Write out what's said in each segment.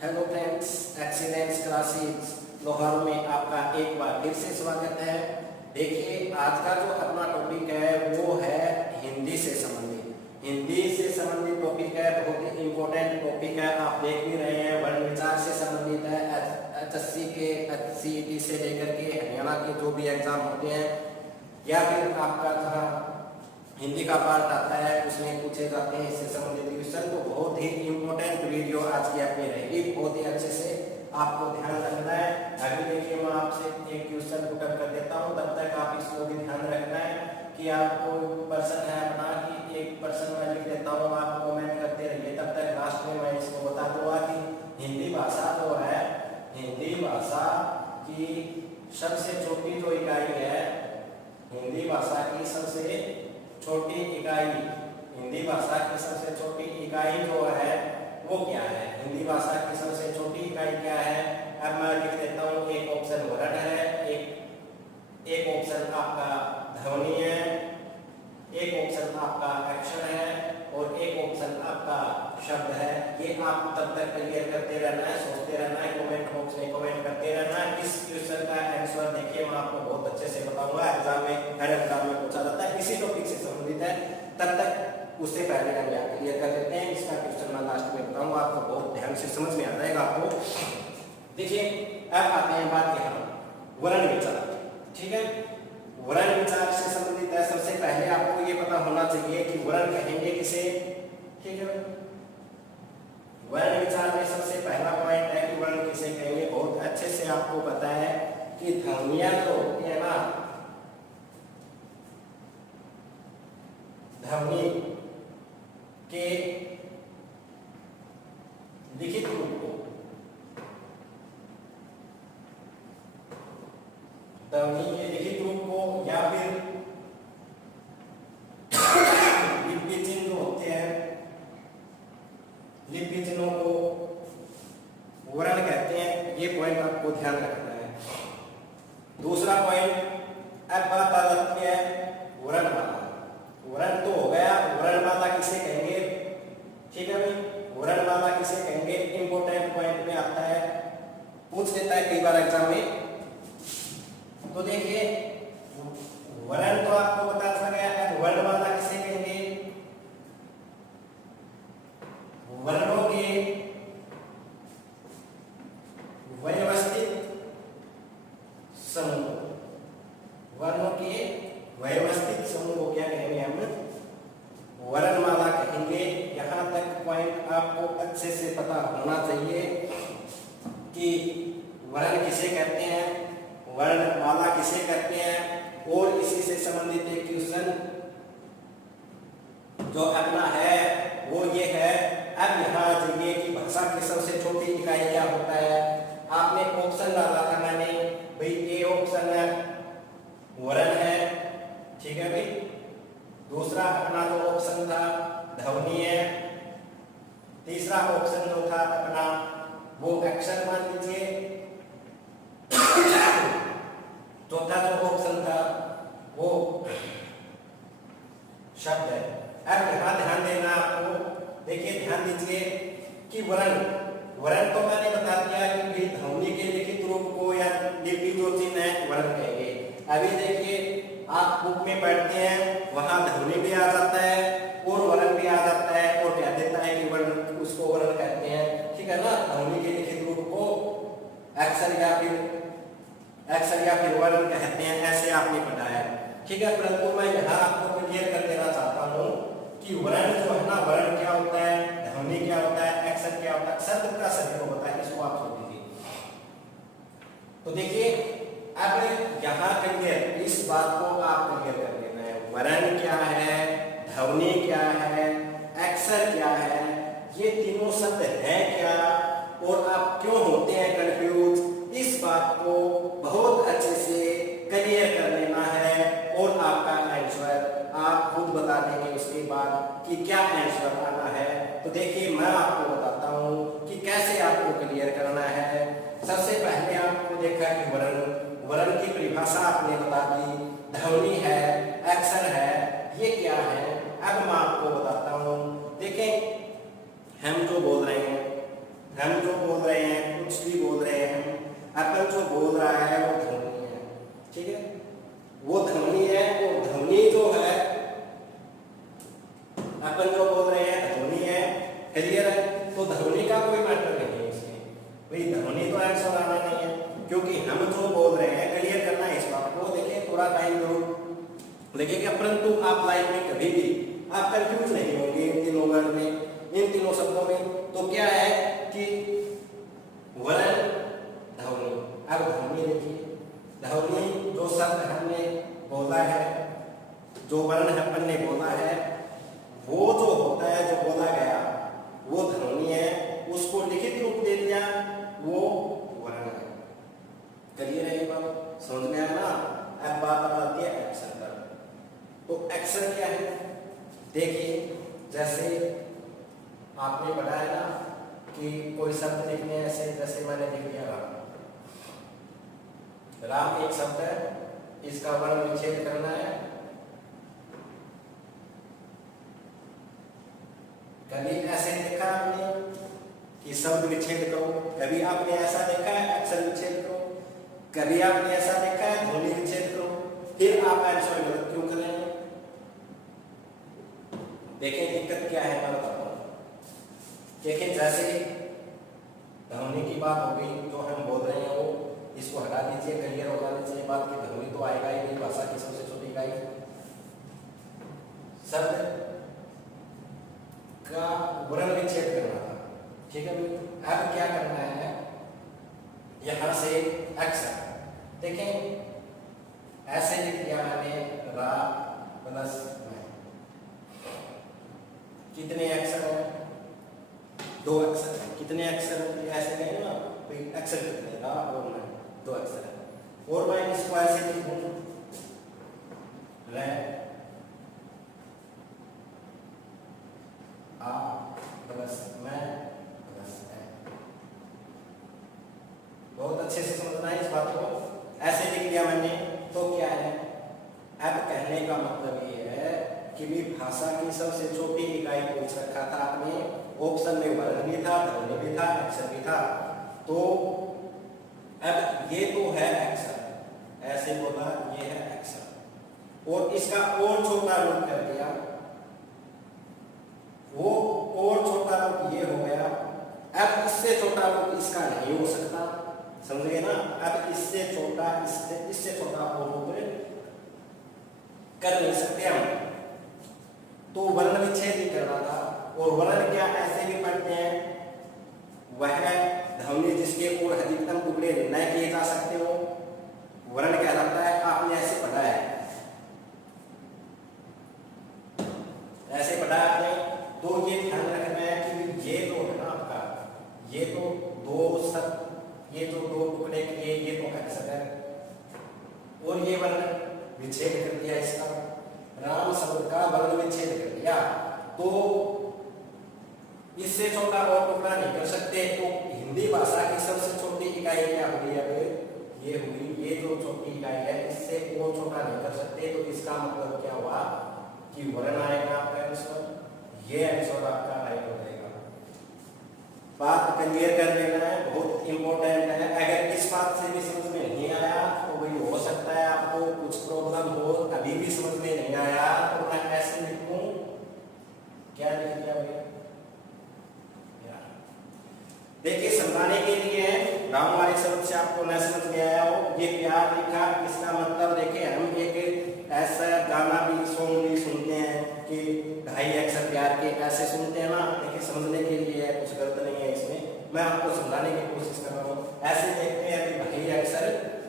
Hello friends, excellence classes Loharu में आपका एक बार फिर से स्वागत है। देखिए, आज का जो अपना टॉपिक है वो है हिंदी से संबंधित टॉपिक है। बहुत ही इम्पोर्टेंट टॉपिक है। आप देख भी रहे हैं, वर्ण विचार से संबंधित है। एचएससी के सीईटी से लेकर के हरियाणा के जो भी एग्जाम होते हैं या फिर आपका जहाँ हिंदी का पार्ट आता है उसमें पूछे जाते हैं इससे संबंधित क्वेश्चन। तो बहुत ही इम्पोर्टेंट वीडियो आज की अपनी रहेगी। बहुत ही अच्छे से आपको ध्यान रखना है। अभी देखिए, मैं आपसे एक क्वेश्चन पुटअप कर देता हूँ, तब तक आप इसको भी ध्यान रखना है कि आपको पर्सन है अपना कि एक पर्सन मैं लिख देता हूँ, आप कमेंट करते रहिए। तब तक लास्ट में मैं इसको बता दूंगा कि हिंदी भाषा जो है, हिंदी भाषा की सबसे छोटी जो इकाई है, हिंदी भाषा की सबसे छोटी इकाई, हिंदी भाषा की सबसे छोटी इकाई जो है वो क्या है? हिंदी भाषा की सबसे छोटी इकाई क्या है? अब मैं लिख देता हूँ, एक ऑप्शन वर्ण है, एक ऑप्शन आपका ध्वनि है, एक ऑप्शन आपका अक्षर है और एक ऑप्शन आपका शब्द है। ये आप तब तक क्लियर करते रहना है, सोचते रहना है, कमेंट बॉक्स में कमेंट करते रहना है। इस क्वेश्चन का आंसर देखिए मैं आपको बहुत अच्छे से बताऊंगा। एग्जाम में हर एग्जाम में पूछा जाता है, इसी टॉपिक से संबंधित है। तब तक उससे पहले हम यहाँ क्लियर कर देते हैं। इसका क्वेश्चन मैं लास्ट में बताऊंगा, आपको बहुत ध्यान से समझ में आ जाएगा आपको। देखिए, अब आते हैं बात यहाँ वर्ण विचार। ठीक है, वर्ण विचार से संबंधित है। सबसे पहले आपको ये पता होना चाहिए कि वर्ण कहेंगे किसे। ठीक है, वर्ण विचार में सबसे पहला पॉइंट है कि वर्ण किसे कहेंगे। बहुत अच्छे से आपको पता है कि ध्वनियां जो होती है ना, ध्वनि के लिखित रूप को, ध्वनि के लिखित रूप को या फिर लिपि चिन्ह जो होते हैं, लिपि चिन्हों को वर्ण कहते हैं। ये पॉइंट आपको ध्यान रखना है। दूसरा पॉइंट, अब बात आ जाती है वर्णमाला। वर्ण तो हो गया, वर्णमाला किसे कहेंगे? ठीक है भाई, वर्णमाला किसे कहेंगे? इंपोर्टेंट पॉइंट में आता है, पूछ लेता है कई बार एग्जाम में। तो देखिए, वर्ण तो आपको पता चल गया है। वर्णमाला किसे कहेंगे? वर्णों के व्यवस्थित समूह, वर्णों के व्यवस्थित समूह को क्या कहेंगे? हम वर्णमाला कहेंगे। यहां तक पॉइंट आपको अच्छे से पता होना चाहिए कि वर्ण किसे कहते हैं, वर्णमाला किसे कहते हैं। और इसी से संबंधित एक क्वेश्चन जो अपना है वो ये है। अब यहाँ जाइए कि भाषा की सबसे छोटी इकाई क्या होता है। आपने ऑप्शन डाला था मैंने, भाई ए ऑप्शन है वर्ण है। ठीक है भाई, दूसरा अपना जो ऑप्शन था ध्वनि है, तीसरा ऑप्शन जो था अपना वो अक्षर मान लीजिए, चौथा जो ऑप्शन था वो शब्द है। अब यहाँ ध्यान देना आपको। देखिए, ध्यान दीजिए कि वर्ण तो मैंने बता दिया कि ध्वनि के लिखित रूप को या लिपि जो चिन्ह है वर्ण कहेंगे। अभी देखिए, आप बुक में पढ़ते हैं, वहां ध्वनि भी आ जाता है और वर्ण भी आ जाता है और कह देता है कि वर्ण, उसको वर्ण कहते हैं। ठीक है ना, ध्वनि के लिखित रूप को अक्षर या फिर वर्ण कहते हैं, ऐसे आपने पढ़ा है। ठीक है, परंतु मैं यहाँ आपको क्लियर कर देना चाहता हूँ कि वर्ण जो है ना, वर्ण क्या होता है, ध्वनि क्या होता है, अक्षर क्या होता है, शब्द का शरीर होता है। इसको आप छोड़ दीजिए। तो देखिए, अब यहाँ क्लियर, इस बात को आप क्लियर कर लेना है। वर्ण क्या है, ध्वनि क्या है, अक्षर क्या है, ये तीनों शब्द है क्या और आप क्यों होते हैं कंफ्यूज, इस बात को बहुत अच्छे से क्लियर कर लेना है। और आपका आंसर आप खुद बता देंगे उसके बाद कि क्या आंसर आना है। तो देखिए, मैं आपको बताता हूँ कि कैसे आपको क्लियर करना है। सबसे पहले आपको देखा कि वर्ण की परिभाषा आपने बता दी, ध्वनि है, अक्षर है, ये क्या है। अब मैं आपको बताता हूँ। देखें, हम जो बोल रहे तो ध्वनि का कोई मैटर नहीं है इसमें, भाई ध्वनि तो आंसर आना नहीं है, क्योंकि हम जो बोल रहे हैं क्लियर करना है इस बात को। देखिए थोड़ा टाइम दो लगेगा, परंतु आप लाइफ में कभी भी आप कंफ्यूज नहीं होंगे इन तीनों वर्ड में, इन तीनों शब्दों में। तो क्या है कि वर्ण ध्वनि। अब ध्वनि देखिए, ध्वनि जो शब्द हमने बोला है, जो वर्ण अपन ने बोला है, वो जो होता है जो बोला गया वो ध्वनि है, उसको लिखित रूप दे दिया वो वर्ण है। क्लियर है ये बात, समझ में आया ना। अब बात आती है एक्शन पर। तो एक्शन क्या है, देखिए जैसे आपने पढ़ा है ना कि कोई शब्द लिखने ऐसे, जैसे मैंने लिख दिया राम। राम एक शब्द है, इसका वर्ण विच्छेद करना है। कभी ऐसे लिखा आपने कि शब्द विच्छेद करो, कभी आपने ऐसा लिखा है अक्षर विच्छेद करो, कभी आपने ऐसा लिखा है ध्वनि विच्छेद करो, फिर आप आंसर गलत क्यों कर रहे हैं? देखिए दिक्कत क्या है, मैं बताता हूं। देखिए जैसे ध्वनि की बात हो गई, जो हम बोल रहे हैं वो इसको हटा दीजिए, क्लियर हो जाना चाहिए बात की ध्वनि तो आएगा ही नहीं, भाषा की सबसे छोटी इकाई। शब्द का वर्ण विच्छेद करना था, ठीक है भाई। अब क्या करना है, यहां से अक्षर देखें ऐसे लिख दिया मैंने रा प्लस में, कितने अक्षर है, दो अक्षर है। कितने अक्षर ऐसे नहीं ना, कोई अक्षर कितने, रा और मैं, दो अक्षर है। और मैं इसको ऐसे लिखूं रे आ प्लस मैं प्लस है। बहुत अच्छे से समझना है इस बात को। ऐसे लिख दिया मैंने, तो क्या है, अब कहने का मतलब ये है कि भी भाषा की सबसे छोटी इकाई पूछ रखा था आपने, ऑप्शन में वर्ण भी था, ध्वनि भी था, अक्षर भी था। तो अब ये तो है अक्षर, ऐसे बोला ये है अक्षर, और इसका और छोटा रूप कर दिया, वो और छोटा रूप ये हो गया। अब इससे छोटा रूप इसका नहीं हो सकता, समझ गए ना। अब इससे छोटा, इससे छोटा और रूप कर नहीं सकते हम, तो वर्ण विच्छेद ही करना था। और वर्ण क्या ऐसे भी पढ़ते हैं, वह ध्वनि जिसके और अधिकतम टुकड़े न किए जा सकते हो, वर्ण कहलाता है। आपने ऐसे पढ़ा है, ऐसे पढ़ा आपने, तो ये ध्यान रखना है कि ये तो है ना आपका, ये तो दो शब्द, ये जो दो टुकड़े किए ये तो अक्षर है, और ये वर्ण विच्छेद कर दिया इसका, राम शब्द का वर्ण विच्छेद कर दिया। तो इससे छोटा और टुकड़ा नहीं कर सकते। तो हिंदी भाषा की सबसे छोटी इकाई क्या हुई, अब ये हुई, ये जो छोटी इकाई है इससे और छोटा नहीं कर सकते। तो इसका मतलब क्या हुआ कि वर्ण आएगा आपका आंसर, ये आंसर आपका राइट हो जाएगा। बात क्लियर कर लेना है, बहुत इंपॉर्टेंट है। अगर इस बात से भी समझ में नहीं आया तो भाई हो सकता है आपको कुछ प्रॉब्लम हो, अभी भी समझ में नहीं आया तो मैं ऐसे लिखूं, क्या लिख दिया भैया, देखिए समझाने के लिए राम वाले शब्द से आपको न समझ में आया हो, ये प्यार लिखा, इसका मतलब देखिए हम एक ऐसा गाना भी सॉन्ग भी सुनते हैं कि ढाई अक्षर प्यार के, ऐसे सुनते हैं ना। देखिए समझने के लिए कुछ गलत नहीं है इसमें, मैं आपको समझाने की कोशिश कर रहा हूँ। ऐसे देखते हैं कि ढाई अक्षर,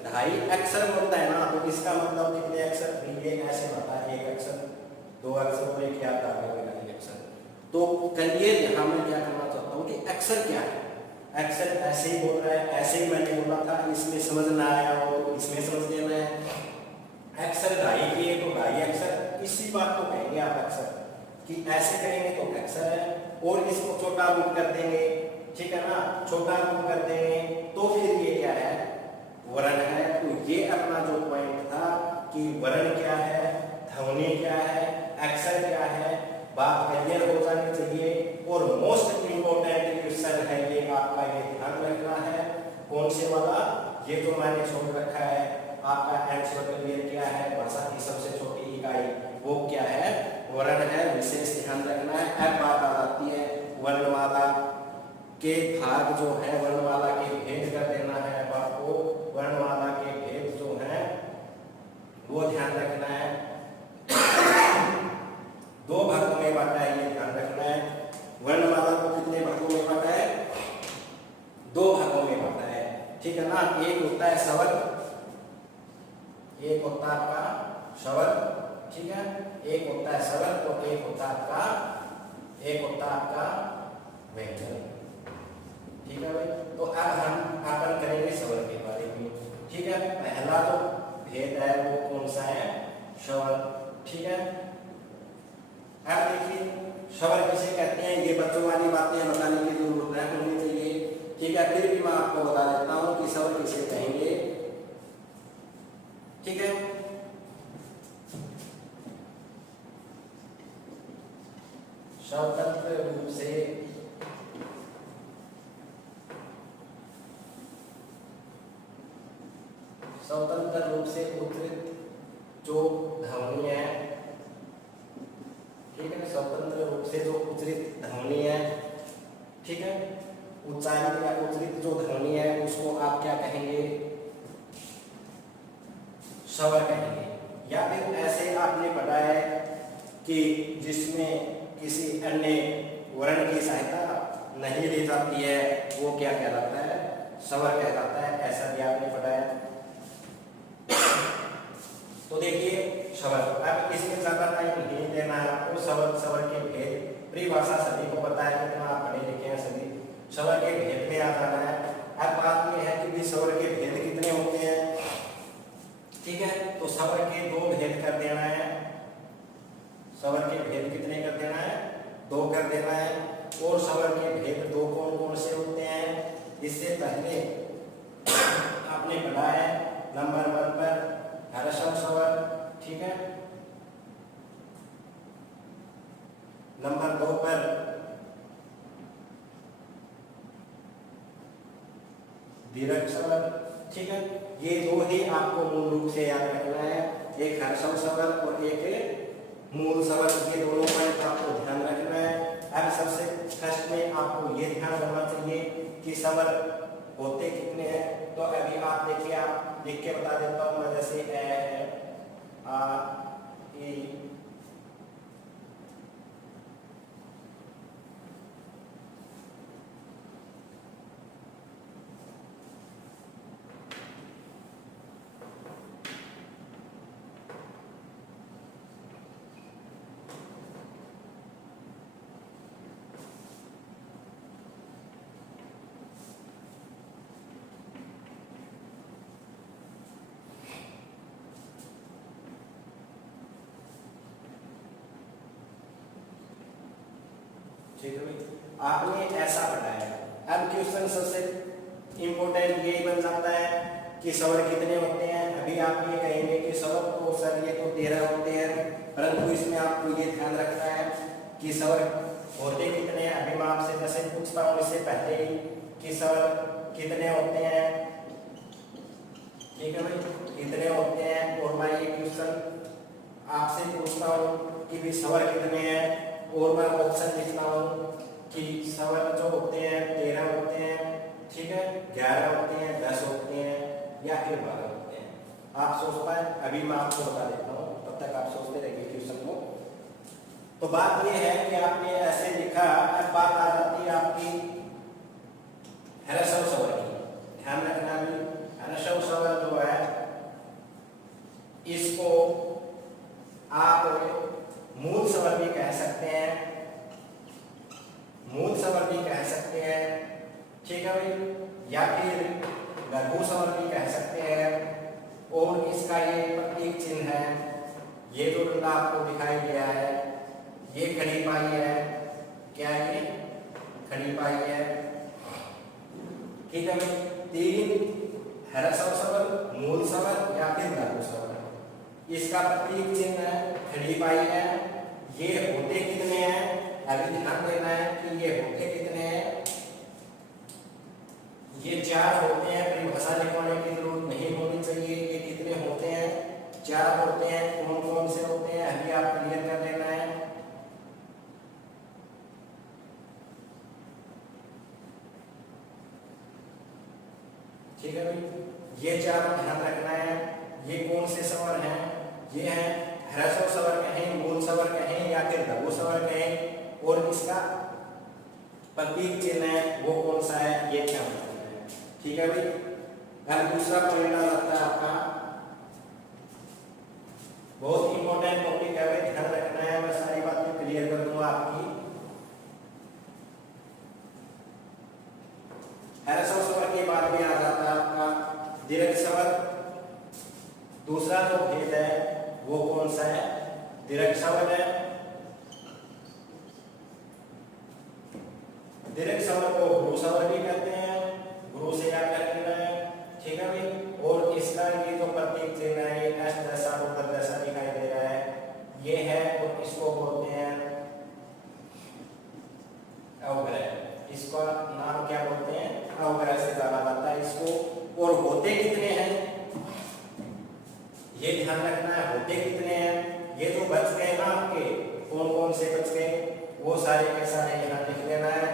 ढाई अक्षर बोलता है ना, तो इसका मतलब कितने अक्षर, ये ऐसे होता है, एक अक्षर, दो अक्षर और एक याद आ गया ढाई अक्षर। तो क्लियर यहाँ मैं क्या करना चाहता हूँ कि अक्षर क्या है। अक्षर ऐसे ही बोल रहा है, ऐसे ही मैंने बोला था, इसमें समझ ना आया हो इसमें समझ लेना है। अक्षर ढाई किए तो ढाई अक्षर, इसी बात को कहेंगे आप अक्षर, कि ऐसे करेंगे तो अक्षर है, और इसको छोटा रूप कर देंगे, ठीक है ना, छोटा रूप कर देंगे तो फिर ये क्या है, वर्ण है। तो ये अपना जो पॉइंट था कि वर्ण क्या है, ध्वनि क्या है, अक्षर क्या है, बात क्लियर हो जानी चाहिए। और मोस्ट इंपोर्टेंट क्वेश्चन है ये आपका, ये ध्यान रखना है। कौन से वाला, ये जो मैंने छोड़ रखा है आपका आंसर क्लियर क्या है, भाषा की सबसे छोटी इकाई वो क्या है, वर्ण है, विशेष ध्यान रखना है। अब बात आ जाती है वर्णमाला। के भाग जो है वर्णमाला के भेद कर देना है। अब आपको वर्णमाला के भेद जो है वो ध्यान रखना है। दो भागों में बांटा है, ये ध्यान रखना है। वर्णमाला को कितने भागों में बांटा है? दो भागों में बांटा है, ठीक है ना। एक होता है स्वर, एक होता है आपका स्वर, ठीक है। एक होता है स्वर और एक होता है आपका व्यंजन, ठीक है भाई। तो अब हम अपन करेंगे स्वर के बारे में, ठीक है। पहला जो भेद है वो कौन सा है? स्वर, ठीक है। अब देखिए स्वर किसे कहते हैं, ये बच्चों वाली बातें बताने की जरूरत होनी चाहिए, ठीक है। फिर भी मैं आपको बता देता हूं कि स्वर किसे कहेंगे, ठीक है। स्वतंत्र रूप से उच्चारित जो ध्वनि है, ठीक है। स्वतंत्र रूप से जो उच्चारित ध्वनि है, ठीक है, उच्चारित या उच्चारित जो ध्वनि है उसको आप क्या कहेंगे? स्वर कहेंगे। या फिर ऐसे आपने पढ़ा है कि जिसमें किसी अन्य वर्ण की सहायता नहीं ली जाती है वो क्या कहलाता है? स्वर कहलाता है, ऐसा भी आपने पढ़ा है। तो देखिए स्वर, अब इसमें ज्यादा टाइम नहीं देना है आपको। स्वर के भेद परिभाषा सभी को पता है, कितना आप पढ़े लिखे हैं सभी। स्वर के भेद में आ जाना है। अब बात यह है कि स्वर के भेद कितने होते हैं, ठीक है। तो स्वर के दो भेद कर देना है। स्वर के भेद कितने कर देना है? दो कर देना है। और स्वर के भेद दो कौन कौन से होते हैं? इससे पहले आपने पढ़ा है नंबर 1 पर ह्रस्व स्वर, ठीक है। नंबर 2 पर दीर्घ स्वर, ठीक है। ये दो ही आपको मूल रूप से याद रखना है, एक ह्रस्व स्वर और एक मूल स्वर। ये दोनों पॉइंट आपको ध्यान रखना है। अब सबसे फर्स्ट में आपको ये ध्यान रखना चाहिए कि स्वर होते कितने हैं। तो अभी आप देखिए, आप लिख के बता देता हूं मैं। जैसे ए है, आ, ई, ठीक है भाई। आपने ऐसा पढ़ा है। अब क्वेश्चन सबसे इंपॉर्टेंट यही बन जाता है कि स्वर कितने होते हैं। अभी आप ये कहेंगे कि स्वर तो सर ये तो 13 होते हैं, परंतु इसमें आपको ये ध्यान रखना है कि स्वर होते कितने हैं। अभी मैं आपसे जैसे पूछता हूँ इससे पहले ही कि स्वर कितने होते हैं, ठीक है भाई, कितने होते हैं। और मैं ये क्वेश्चन आपसे पूछता हूँ कि भी स्वर कितने हैं, और मैं ऑप्शन लिखता हूँ कि स्वर जो होते हैं 13 होते हैं, ठीक है, 11 होते हैं, 10 होते हैं या फिर 12 होते हैं। आप सोच पाए? अभी मैं आपको बता देता हूँ, तब तक आप सोचते रहिए क्वेश्चन को। तो बात यह है कि आपने ऐसे लिखा। अब बात आ जाती है आपकी ह्रस्व स्वर की। ध्यान रखना भी, ह्रस्व स्वर जो है इसको आप मूल स्वर भी कह सकते हैं, मूल स्वर भी कह सकते हैं, ठीक है भाई, या फिर लघु स्वर भी कह सकते हैं। और इसका ये प्रतीक चिन्ह है, ये जो डंडा आपको दिखाई गया है, ये खड़ी पाई है। क्या ये खड़ी पाई है, ठीक है भाई। 3 ह्रस्व स्वर, मूल स्वर या फिर लघु स्वर, इसका प्रतीक चिन्ह है खड़ी पाई है। ये होते कितने हैं? अभी ध्यान देना है कि ये होते कितने हैं। ये 4 होते हैं, परिभाषा लिखवाने की जरूरत नहीं होनी चाहिए। ये कितने होते हैं? 4 होते हैं। कौन कौन से होते हैं अभी आप क्लियर कर लेना है। ठीक है भाई, ये चारों ध्यान रखना है। ये कौन से स्वर हैं? ये हैं ह्रस्व स्वर कहें, मूल स्वर कहें या फिर लघु स्वर कहें, और इसका प्रतीक चिन्ह है वो कौन सा है, ये ध्यान रखना है। ठीक है भाई। अब दूसरा पॉइंट आ जाता है आपका, बहुत इंपॉर्टेंट टॉपिक है भाई, ध्यान रखना है। मैं सारी बातें क्लियर कर दूंगा आपकी। ह्रस्व स्वर के बाद में आ जाता है आपका दीर्घ स्वर। दूसरा जो भेद है वो कौन सा है? दीर्घ स्वर है। दीर्घ स्वर को गुरु स्वर भी कहते हैं, गुरु से याद रखना है। ठीक है भाई। और इसका ये जो प्रतीक चिन्ह है, ये एस जैसा उत्तर जैसा दिखाई दे रहा है, ये है, और इसको बोलते हैं अवग्रह। इसका नाम क्या बोलते हैं? अवग्रह से जाना जाता है इसको। और होते कितने हैं ये ध्यान रखना है, होते कितने हैं। ये जो बच गए ना आपके, कौन कौन से बच गए, वो सारे के सारे यहाँ लिख लेना है।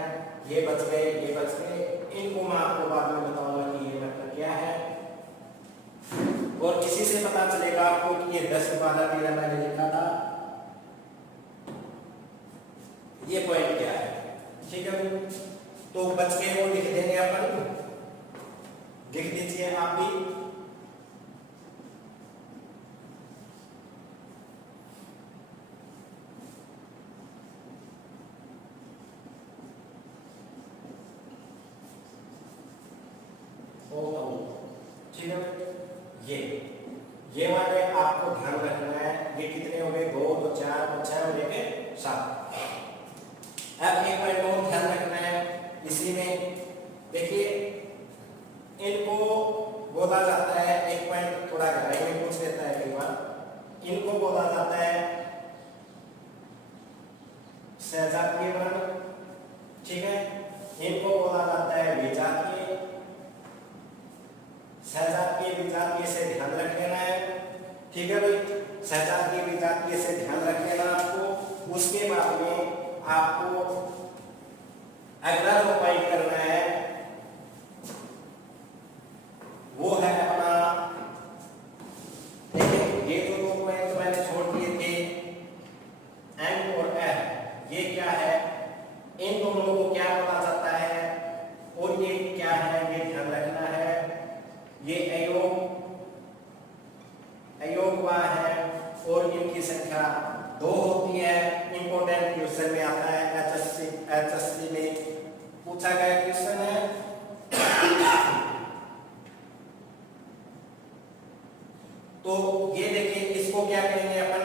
ये बच गए, ये बच गए, इनको मैं आपको बाद में बताऊंगा कि ये मतलब क्या है। और इसी से पता चलेगा आपको कि ये 10 12 13 मैंने लिखा था, ये पॉइंट क्या है। ठीक है, तो बच गए वो लिख देंगे अपन, लिख दीजिए आप भी। ठीक है, ये वाले आपको ध्यान रखना है। ये कितने हो गए? 2 2 4 2 6 और 1 7। अब एक पॉइंट और ध्यान रखना है इसी में, देखिए इनको बोला जाता है, एक पॉइंट थोड़ा गहराई में पूछ लेता है कई बार, इनको बोला जाता है सहजातीय वर्ण। ठीक है, इनको बोला जाता है विजातीय। सहजातीय विजातीय से ध्यान रख लेना है। ठीक है भाई, सहजातीय विजातीय से ध्यान रख लेना आपको। उसके बाद में आपको अगला जो पॉइंट करना है वो है अपना, देखिए ये जो 2 पॉइंट मैंने छोड़ दिए थे, एन और एफ, ये क्या है? इन दोनों को क्या बोला जाता है और ये क्या है, ये ध्यान रखना है। ये अयोगवा है और इनकी संख्या 2 होती है। इंपोर्टेंट क्वेश्चन में आता है, एचएससी में पूछा गया क्वेश्चन है। तो ये देखिए, इसको क्या कहेंगे अपन?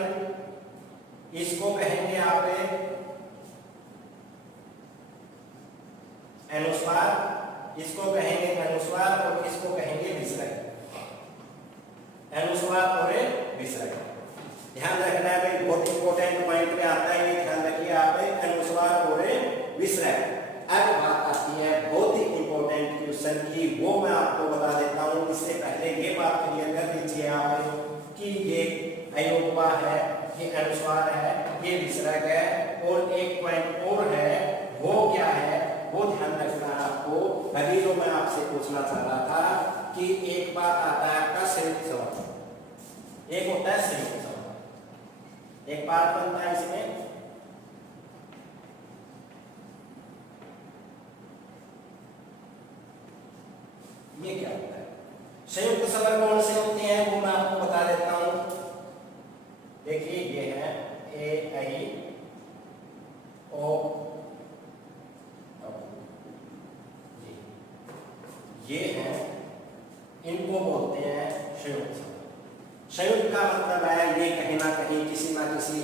इसको कहेंगे आप अनुस्वार, इसको कहेंगे अनुस्वार, और इसको कहेंगे विसर्ग। अनुस्वार और विसर्ग ध्यान रखना है भाई, बहुत इंपॉर्टेंट पॉइंट में आता है, ये ध्यान रखिए आप, अनुस्वार और विसर्ग। अब बात आती है बहुत ही इंपॉर्टेंट क्वेश्चन की, वो मैं आपको बता देता हूँ। इससे पहले ये बात क्लियर कर दीजिए आप कि ये अयोगवा है, ये अनुस्वार है, ये विसर्ग है, और एक पॉइंट और है, वो क्या है वो ध्यान रखना है आपको। अभी जो मैं आपसे पूछना चाह रहा था कि एक बात आता है आपका संयुक्त स्वर, एक होता है संयुक्त स्वर, एक पार्ट बनता है इसमें। ये क्या होता है? संयुक्त स्वर कौन से होते हैं वो मैं आपको बता देता हूं। देखिए ये है ए आई ओ, ये है, इनको बोलते हैं संयुक्त स्वर। संयुक्त का मतलब है ये कहीं ना कहीं किसी ना किसी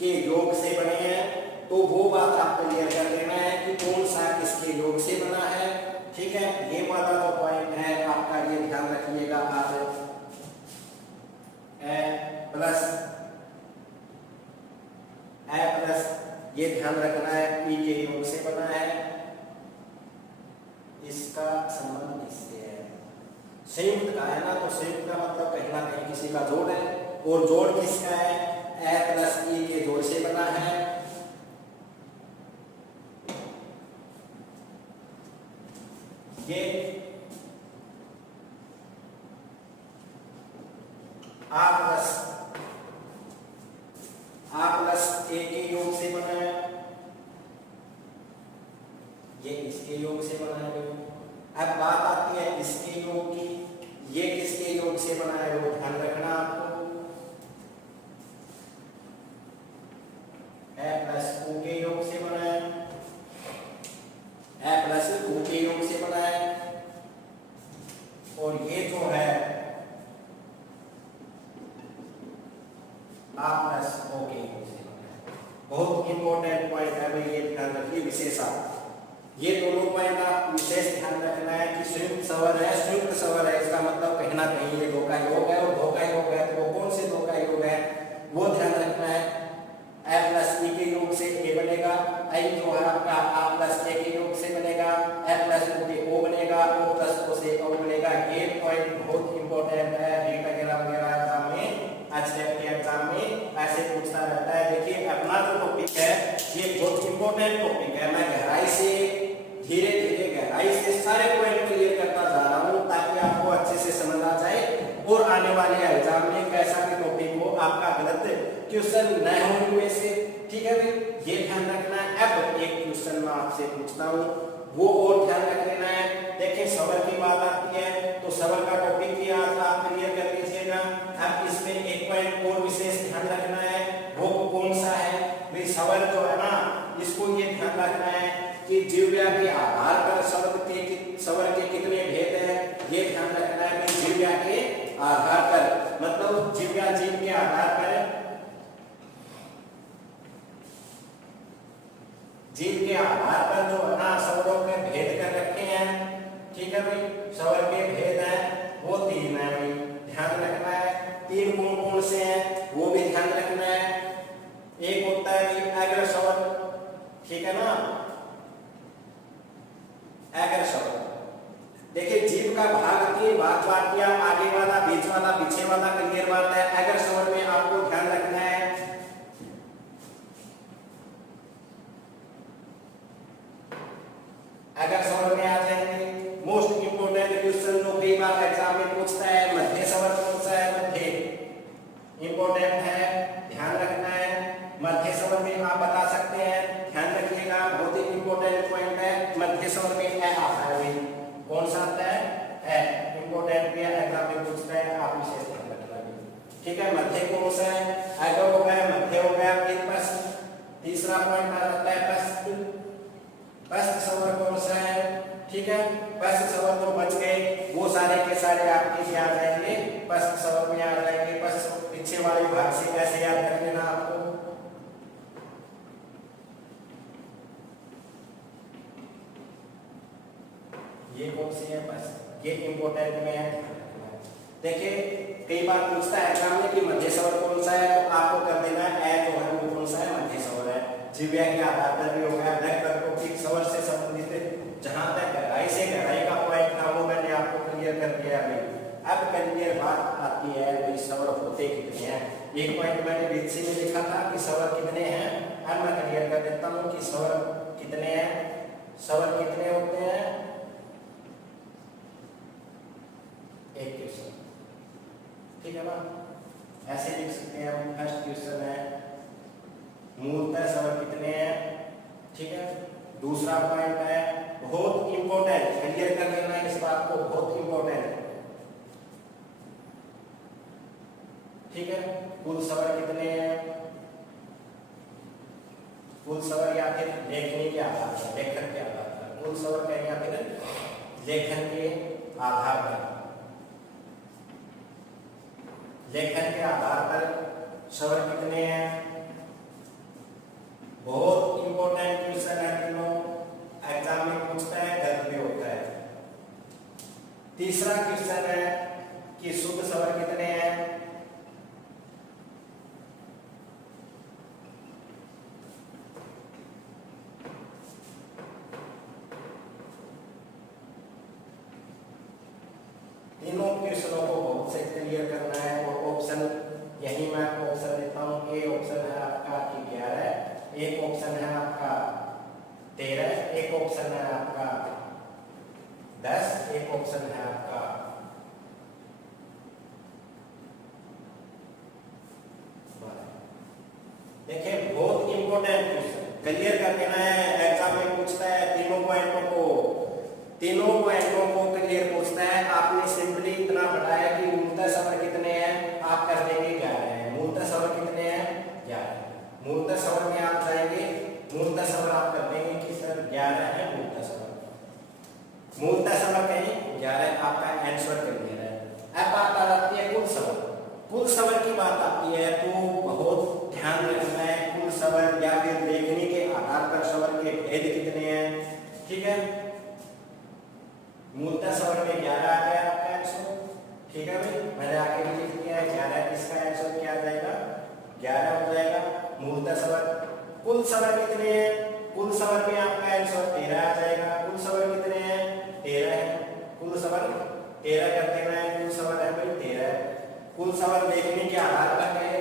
के योग से बने हैं, तो वो बात आपको क्लियर कर लेना है कि कौन सा किसके योग से बना है। ठीक है, ये वाला जो पॉइंट है आपका, ये ध्यान रखिएगा आप, ए प्लस ये ध्यान रखना है, ई के योग से बना है, इसका संबंध इससे है। संयुक्त का है ना, तो संयुक्त का मतलब कहीं ना कहीं किसी का जोड़ है, और जोड़ किसका है? ए प्लस ई के जोड़ से बना है। ये आ प्लस ए के योग से बना है, ये इसके योग से बना है। अब बात आती है इसके योग की, ये किसके योग से बना है वो ध्यान रखना आपको। ए प्लस ओ के योग से बना है, ए प्लस ओ के योग से बना है, और ये जो है आ प्लस ओ के योग से बना है। बहुत इंपॉर्टेंट पॉइंट है भाई, ये ध्यान रखिए विशेषा। ये दोनों पॉइंट आप विशेष ध्यान रखना है कि संयुक्त स्वर है, संयुक्त स्वर है, इसका मतलब कहीं ना कहीं ये दो का योग है, और दो का योग है तो वो कौन से दो का योग है वो ध्यान रखना है। ए प्लस ई के योग से ए बनेगा, आई जो है आपका आ प्लस ए के योग से बनेगा, ए प्लस ओ के ओ बनेगा, ओ प्लस ओ से ओ बनेगा। ये पॉइंट बहुत इंपॉर्टेंट है, रीट वगैरह वगैरह एग्जाम में, एचटीएफ के एग्जाम में ऐसे पूछता रहता है। देखिए अपना जो टॉपिक है ये बहुत इंपॉर्टेंट टॉपिक है, मैं गहराई से धीरे धीरे गहराई से सारे पॉइंट क्लियर करता जा रहा हूं ताकि आपको अच्छे से समझ आ जाए, और आने वाले एग्जाम में कैसा भी टॉपिक हो आपका गलत क्वेश्चन न हो इनमें से, ठीक है भाई, ये ध्यान रखना है। अब एक क्वेश्चन मैं आपसे पूछता हूँ वो और ध्यान रख लेना है। देखिए स्वर की बात आती है तो स्वर का टॉपिक भी आज आप क्लियर कर लीजिएगा। अब इसमें एक पॉइंट और विशेष ध्यान रखना है, वो कौन सा है भाई, स्वर जो है ना इसको ये ध्यान रखना है कि जीव्या के आधार पर स्वर के कितने भेद हैं, ये ध्यान रखना है कि जीव्या के आधार पर, मतलब जीव्या जीव के आधार पर, जीव के आधार पर जो है ना स्वरों के भेद कर रखे हैं, ठीक है भाई, स्वर के भेद हैं वो तीन है भाई, ध्यान रखना है। तीन कौन कौन से हैं वो भी ध्यान रखना है। एक होता है भाई अग्र स्वर, ठीक है ना, अग्र स्वर। देखिए जीव का भाग तीन भाग बांट दिया, आगे वाला, बीच वाला, पीछे वाला, क्लियर बात है। अग्र स्वर में आपको ध्यान रखना है अगर स्वर में आ जाएंगे मोस्ट इंपोर्टेंट क्वेश्चन जो कई बार एग्जाम में पूछता है, मध्य स्वर कौन सा है, मध्य इंपोर्टेंट है, ध्यान रखना है। मध्य स्वर में आप बता सकते हैं, ध्यान रखिएगा, बहुत ही इंपोर्टेंट पॉइंट है। मध्य स्वर में ए आता है भाई, कौन सा आता है, ए, इंपोर्टेंट भी एग्जाम में पूछता है, आप विशेष ध्यान रखना, ठीक है। मध्य कौन सा है, अगर हो गया, मध्य हो गया, फिर बस तीसरा पॉइंट आ जाता है पस्त। पस्त स्वर कौन सा है, ठीक है, पस्त स्वर तो बच गए, वो सारे के सारे आपके याद रहेंगे, पस्त स्वर में याद रहेंगे। पस्त पीछे वाले भाग से कैसे याद रख लेना आपको, ये कौन सी है, पस्त, ये इंपोर्टेंट में है। देखिए कई बार पूछता है एग्जाम में कि मध्य स्वर कौन सा है, तो आपको कर देना है ए जो है वो कौन सा है, मध्य स्वर है। जीव्या के आधार पर भी हो गया, लगभग टॉपिक स्वर से संबंधित जहां तक गहराई से गहराई का पॉइंट था वो मैंने आपको क्लियर कर दिया है। अब क्लियर बात आती है भाई स्वर होते कितने हैं। एक पॉइंट मैंने बीच में लिखा था कि स्वर कितने हैं, अब मैं क्लियर कर देता हूं कि स्वर कितने हैं। स्वर कितने होते हैं, एक क्वेश्चन, ठीक है ना, ऐसे लिख सकते हैं हम। फर्स्ट क्वेश्चन है मूलतः स्वर कितने हैं, ठीक है। दूसरा पॉइंट है बहुत इंपॉर्टेंट, क्लियर कर लेना है इस बात को, बहुत इंपॉर्टेंट, ठीक है। कुल स्वर कितने हैं, कुल स्वर या फिर लेखनी के आधार पर, लेखन के आधार पर, कुल स्वर का या फिर लेखन के आधार पर, लेखन के आधार पर स्वर कितने हैं। बहुत इंपॉर्टेंट क्वेश्चन है तीनों, एग्जाम में पूछता है, गद्य में होता है। तीसरा क्वेश्चन है कि शुद्ध स्वर कितने हैं, तीनों क्वेश्चनों को बहुत से क्लियर करना है। और ऑप्शन यही मैं ऑप्शन देता हूं, ए ऑप्शन है आपका कि 11, एक ऑप्शन है आपका 13, एक ऑप्शन है आपका 10, एक ऑप्शन है आपका देखिए बहुत इंपॉर्टेंट क्वेश्चन क्लियर कर देना है, एग्जाम में पूछता है तीनों पॉइंटों को क्लियर पूछता है। आपने सिंपली इतना बताया कि मूलतः सवर कितने हैं, आप कर देंगे 11 है। मूलतः सवर कितने हैं, 11। मूलतः सवर में आप जाएंगे, मूलतः सवर आप कर देंगे कि सर 11 है मूलतः सवर। मूलतः सवर कहीं 11 आपका आंसर क्लियर है। अब बात आ जाती है कुल सवर। कुल सवर की बात आती है तो बहुत ध्यान रखना है, कुल सवर या फिर लेखनी के आधार पर सवर के भेद कितने हैं, ठीक है। मूलतः सवर में 11 आ गया आपका आंसर, ठीक है भाई, मैंने आगे भी लिख दिया है 11। इसका आंसर क्या आ जाएगा, 11 हो जाएगा मूलतः सवर। कुल सवर कितने हैं, कुल सवर में आपका आंसर 13 आ जाएगा। कुल सवर कितने हैं, 13 है। कुल सवर 13 कर देना है, कुल सवर है भाई 13 है। कुल सवर लेखनी के आधार पर है,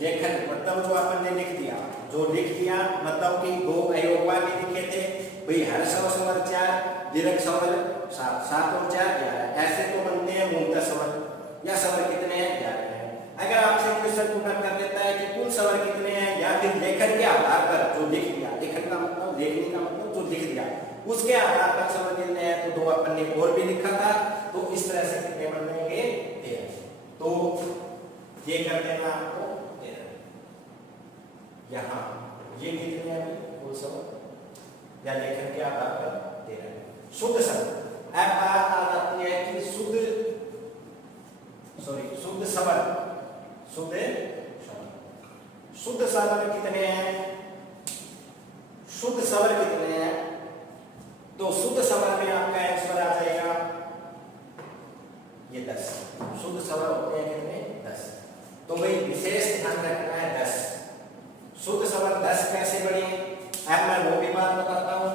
लेखन मतलब जो आपने लिख दिया, मतलब कि 2 अयोगवा में लिखे थे भाई, हर सवर 4, दीर्घ सवर 7, 7 और 4 11, ऐसे तो बनते हैं मूलतः सवर। या सवर कितने हैं, 11 है। अगर आपसे क्वेश्चन पुट कर देता है कि कुल सवर कितने हैं, या फिर लेखन के आधार पर जो लिख दिया, लेखन का मतलब लेखनी का मतलब जो लिख दिया उसके आधार पर सवर कितने हैं, तो 2 अपन ने और भी लिखा था, तो इस तरह से कितने बनेंगे 13। तो ये कर देना आपको 13। यहाँ ये कितने हैं कुल सवर या लेखन के आधार पर 13। शुद्ध सवर, अब बात आ जाती है कि शुद्ध सवर कितने हैं, शुद्ध सवर कितने हैं, तो शुद्ध सवर में आपका आंसर आ जाएगा ये 10। शुद्ध सवर होते हैं कितने, 10। तो भाई विशेष ध्यान रखना है 10। शुद्ध सवर 10 कैसे बने, अब मैं वो भी बात बताता हूं।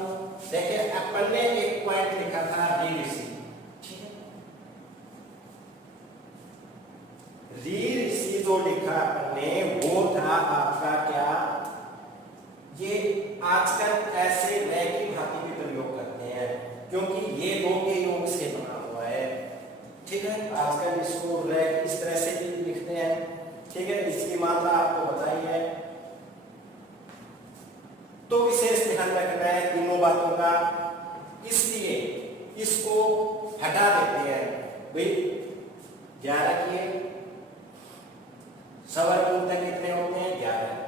देखिए अपन ने एक पॉइंट लिखा था री ऋषि, ठीक है। री ऋषि जो लिखा अपन ने वो था आपका क्या, ये आजकल ऐसे नए की भांति भी प्रयोग करते हैं क्योंकि ये 2 के योग से बना हुआ है, ठीक है। आजकल इसको रैक इस तरह से भी लिखते हैं, ठीक है। इसकी मात्रा आपको बताई है, तो विशेष ध्यान रखना है तीनों बातों का, इसलिए इसको हटा देते हैं भाई। 11 किए, सवर मूलतः कितने होते हैं, 11।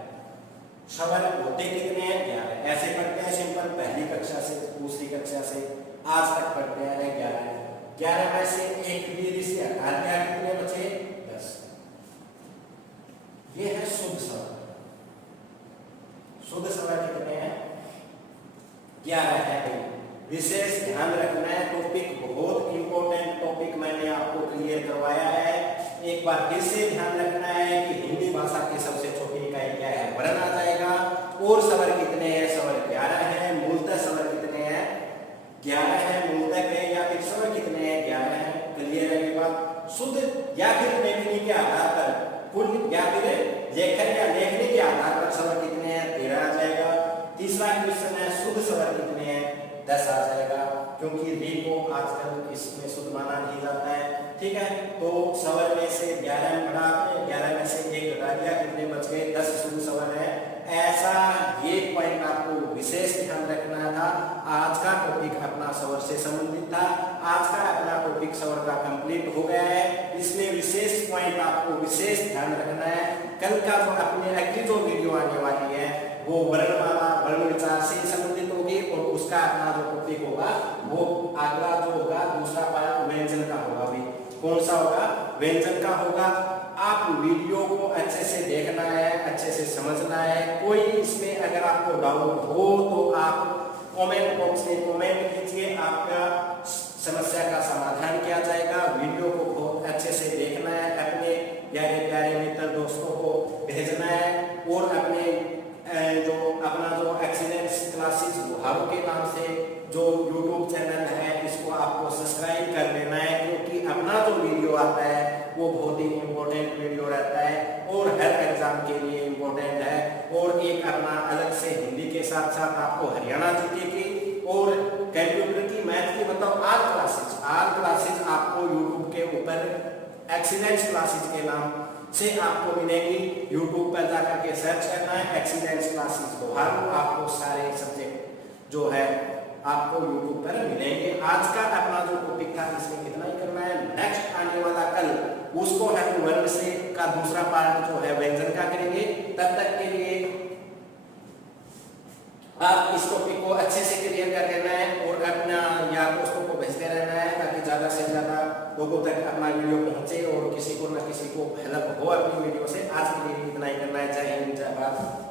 सवर होते कितने हैं, 11। ऐसे पढ़ते हैं सिंपल, पहली कक्षा से दूसरी कक्षा से आज तक पढ़ते हैं 11। 11 में से एक वीर से हटा दिया, कितने बचे, 10। ये है शुद्ध सवर। शुद्ध सवर कितने हैं, 11 है भाई। विशेष ध्यान रखना है, टॉपिक बहुत इंपॉर्टेंट टॉपिक मैंने आपको क्लियर करवाया है। एक बार फिर से ध्यान रखना है कि हिंदी भाषा की सबसे छोटी इकाई क्या है, वर्ण आ जाएगा। और सवर कितने हैं, सवर 11 है। मूलतः सवर कितने हैं, 11 है। मूलतः के या फिर सवर कितने हैं, 11 है। क्लियर है ये बात। शुद्ध या फिर लेखनी के आधार पर, कुल या फिर लेखन या लेखनी के आधार पर सवर कितने हैं, 13 आ जाएगा। तीसरा क्वेश्चन है शुद्ध सवर कितने हैं, 10 आ जाएगा, क्योंकि री को आजकल इसमें शुद्ध माना नहीं जाता है, ठीक है। तो सवर में से 11 में बढ़ा, 11 में से 1 घटा दिया, कितने बच गए, 10 शुद्ध सवर है। ऐसा ये पॉइंट आपको विशेष ध्यान रखना था। आज का टॉपिक अपना सवर से संबंधित था। आज का अपना टॉपिक सवर का कंप्लीट हो गया है। इसमें विशेष पॉइंट आपको विशेष ध्यान रखना है। कल का जो अपने अगली जो वीडियो आने वाली है वो वर्णमाला वर्ण विचार से संबंधित होगी, और उसका अपना जो टॉपिक होगा वो अगला जो होगा दूसरा पार्ट व्यंजन का होगा। भी कौन सा होगा, व्यंजन का होगा। आप वीडियो को अच्छे से देखना है, अच्छे से समझना है। कोई इसमें अगर आपको डाउट हो तो आप कमेंट बॉक्स में कमेंट कीजिए, आपका समस्या का समाधान किया जाएगा। वीडियो को बहुत अच्छे से देखना है, अपने प्यारे प्यारे मित्र दोस्तों को भेजना है, और अपने जो अपना जो एक्सीलेंस क्लासेस लोहारू के नाम से जो यूट्यूब चैनल है इसको आपको सब्सक्राइब कर लेना है, क्योंकि अपना जो वीडियो आता है वो बहुत ही इम्पोर्टेंट वीडियो रहता है और हर एग्जाम के लिए इम्पोर्टेंट है। और एक अपना अलग से हिंदी के साथ साथ आपको हरियाणा जीके की और कंप्यूटर की, मैथ की, मतलब आल क्लासेस आपको यूट्यूब के ऊपर एक्सीलेंस क्लासेस के नाम से आपको मिलेंगी। यूट्यूब पर जाकर के सर्च करना है एक्सीलेंस क्लासेस लोहारू, आपको सारे सब्जेक्ट जो है आपको यूट्यूब पर मिलेंगे। आज का अपना जो टॉपिक था इसमें इतना ही करना है। नेक्स्ट आने वाला कल उसको हम वर्ण से का दूसरा पार्ट जो है व्यंजन का करेंगे। तब तक के लिए आप इस टॉपिक को अच्छे से क्लियर कर लेना है और अपना यार दोस्तों को भेजते रहना है ताकि ज्यादा से ज्यादा लोगों तक अपना वीडियो पहुंचे और किसी को न किसी को हेल्प हो अपनी वीडियो से। आज के लिए इतना ही करना है। जय हिंद, जय भारत।